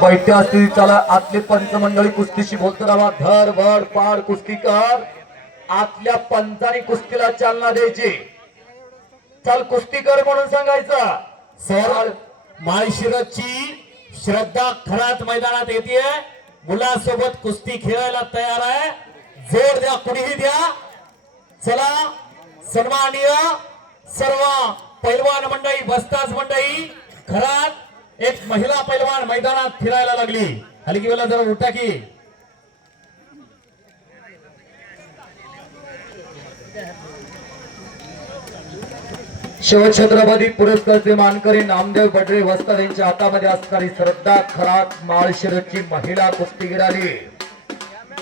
बैठ्या असतील त्याला आतले पंचमंडळी कुस्तीशी बोलतो राहा धर भर पाड कुस्तीकर. आतल्या पंचानी कुस्तीला चालना द्यायची. चल कुस्तीकर म्हणून सांगायचं. सर माळशिरसची श्रद्धा खरात मैदानात येते मुलासोबत कुस्ती खेळायला तयार आहे. जोर द्या कुणीही द्या. चला सन्माननीय सर्व पैलवान मंडळी बस्ताज मंडळी खरात एक महिला पैलवान मैदानात फिरायला लागली. हलकी वेळेला जरा उठा की. शिवछत्रपती पुरस्कारचे मानकरी नामदेव बडरे वस्ताद यांच्या हातामध्ये असणारी श्रद्धा खरात माळशिरची महिला कुस्तीगीर आली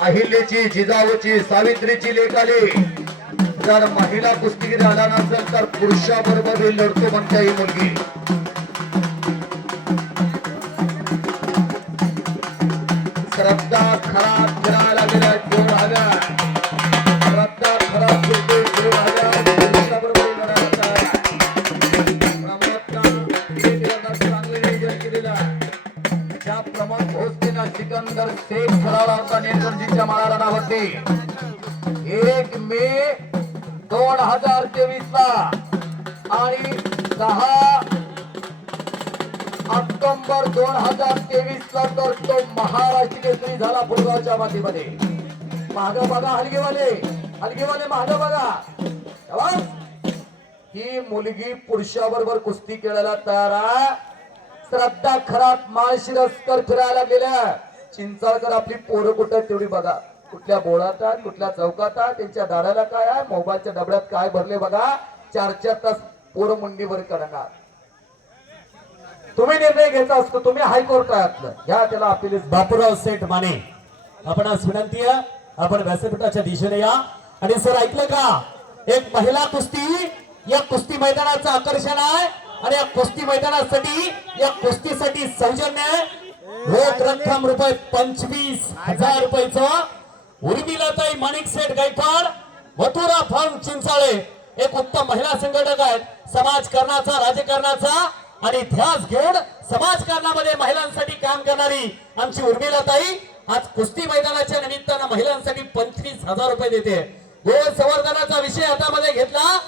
अहिल्याची जिजाऊची सावित्रीची लेख आली जर महिला कुस्तीगीर आला नसेल तर पुरुषाबरोबर लढतो म्हणता ही मुलगी. श्रद्धा खरात फिरायला गेल्या दोन हव्या श्रद्धा खरात फिरते जोर हव्या पुरुषाबरोबर लढायला त्या प्रमुख गोष्टीनं सिकंदर शेख ठराव होता एक मे दोन हजार तेवीस ला आणि दहा ऑक्टोबर दोन हजार तेवीस ला तर तो महाराष्ट्र केसरी झाला फुटबॉलच्या मातीमध्ये. माग बघा हलगेवाले. हलगेवाले माग बघा. ही मुलगी पुरुषाबरोबर कुस्ती खेळायला तयार श्रद्धा खरात माळशिरस्कर फिरायला गेल्या. चिंचाळकर आपली पोरं कुठं तेवढी बघा. कुठल्या बोळात आहेत कुठल्या चौकात आहेत त्यांच्या दाडाला काय आहे मोबाईलच्या डबड्यात काय भरले बघा. चार चार तास पोरं मुंडीवर करणार. तुम्ही निर्णय घ्यायचा असतो तुम्ही हायकोर्ट आहात घ्या त्याला अपिल बापूराव सेठ माने. आपण आज विनंती आहे आपण व्यासपीठाच्या दिशेने या. आणि सर ऐकलं का? एक महिला कुस्ती या कुस्ती मैदानाचं आकर्षण आहे आणि या कुस्ती मैदानासाठी या कुस्तीसाठी सौजन्य रोख रक्कम रुपये पंचवीस हजार रुपयाचं. उर्मिलाताई माणिक सेठ गायकवाड मथुरा फार्म चिंचाळे. एक उत्तम महिला संघटक आहेत. समाजकारणाचा राजकारणाचा. आणि ध्यास घेऊन समाजकारणामध्ये महिलांसाठी काम करणारी आमची उर्मिलाताई आज कुस्ती मैदानाच्या निमित्तानं महिलांसाठी पंचवीस हजार रुपये देते. गोल संवर्धनाचा विषय हातामध्ये घेतला.